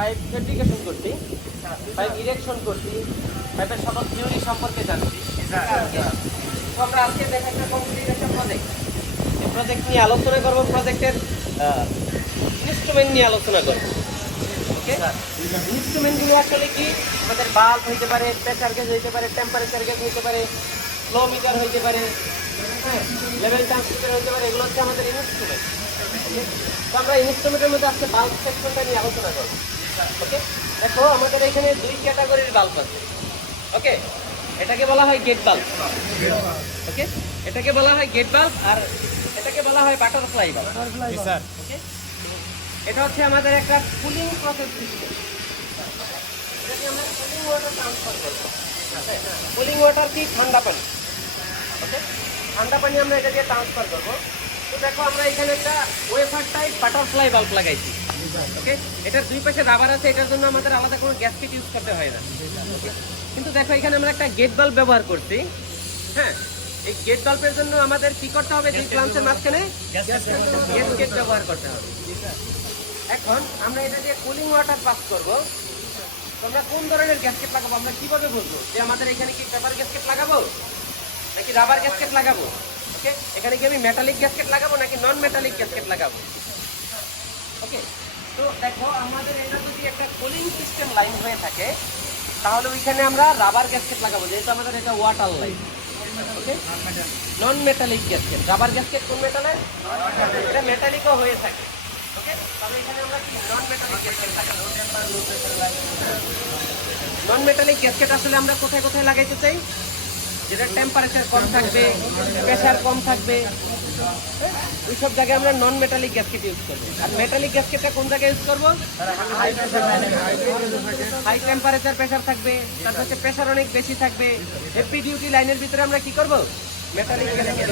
Pipe fabrication করছি pipe erection করছি পাইপের সকল থিওরি সম্পর্কে জানছি। আমরা আজকে দেখা কমপ্লিট প্রজেক্ট প্রজেক্ট নিয়ে আলোচনা করব প্রজেক্টের ইনস্ট্রুমেন্ট নিয়ে আলোচনা করব। ওকে ইনস্ট্রুমেন্টগুলো আসলে কি? আমাদের বাল্ব হইতে পারে প্রেসার গেজ হইতে পারে টেম্পারেচার গেজ হইতে পারে ফ্লো মিটার হইতে পারে হ্যাঁ লেভেল ট্রান্সমিটার হইতে পারে, এগুলো হচ্ছে আমাদের ইনস্ট্রুমেন্ট তো আমরা ইনস্ট্রুমেন্টের মধ্যে আজকে বাল্ব সেকশনটা নিয়ে আলোচনা করব। ওকে দেখো আমাদের এখানে দুই ক্যাটাগরির বাল্ব আছে। ওকে এটাকে বলা হয় গেট বাল্ব ওকে এটাকে বলা হয় গেট বাল্ব আর এটাকে বলা হয় বাটারফ্লাই বাল্ব স্যার ওকে এটা হচ্ছে আমাদের একটা কুলিং প্রসেস সিস্টেম এটাকে আমরা কুলিং ওয়াটার ট্রান্সফার করব কুলিং ওয়াটার কি? ঠান্ডা পানি। ওকে ঠান্ডা পানি আমরা এটা দিয়ে ট্রান্সফার করব। তো দেখো আমরা এখানে একটা ওয়েফার টাইপ বাটারফ্লাই বাল্ব লাগাইছি। ওকে এটার দুই পাশে রাবার আছে এটার জন্য আমাদের আলাদা কোনো গ্যাসকেট ইউজ করতে হয় না কিন্তু দেখো এখানে আমরা একটা গেট বাল্ব ব্যবহার করছি হ্যাঁ? এই গেট বাল্বের জন্য আমাদের কি করতে হবে? দুই প্লান্সের মাঝখানে গ্যাসকেট ব্যবহার করতে হবে। এখন আমরা এটা দিয়ে কুলিং ওয়াটার পাস করব। তো আমরা কোন ধরনের গ্যাসকেট লাগাবো? আমরা কীভাবে বলব যে আমাদের এখানে কি পেপার গ্যাসকেট লাগাবো? নাকি রাবার গ্যাসকেট লাগাবো? ওকে এখানে কি আমি মেটালিক গ্যাসকেট লাগাবো নাকি নন মেটালিক গ্যাসকেট লাগাবো? ওকে তো দেখো, আমাদের এটা যদি একটা কুলিং সিস্টেম লাইন হয়ে থাকে, তাহলে ওইখানে আমরা রাবার গ্যাসকেট লাগাবো, যেহেতু আমাদের এটা water line non metallic gasket rubber gasket কোন মেটালের এটা মেটালিকও হয়ে থাকে ওকে তবে এখানে আমরা non metallic non metallic gasket আসলে আমরা কোথায় কোথায় লাগাইতে চাই? যেটা টেম্পারেচার কম থাকবে প্রেশার কম থাকবে? ওইসব জায়গায় আমরা নন মেটালিক গ্যাসকেট ইউজ করব। আর মেটালিক গ্যাসকেটটা কোন জায়গায় ইউজ করব? হাই টেম্পারেচার প্রেশার থাকবে। তার হচ্ছে প্রেশার অনেক বেশি থাকবে। হেপি ডিউটি লাইনের ভিতরে আমরা কি করব? Metallic gasket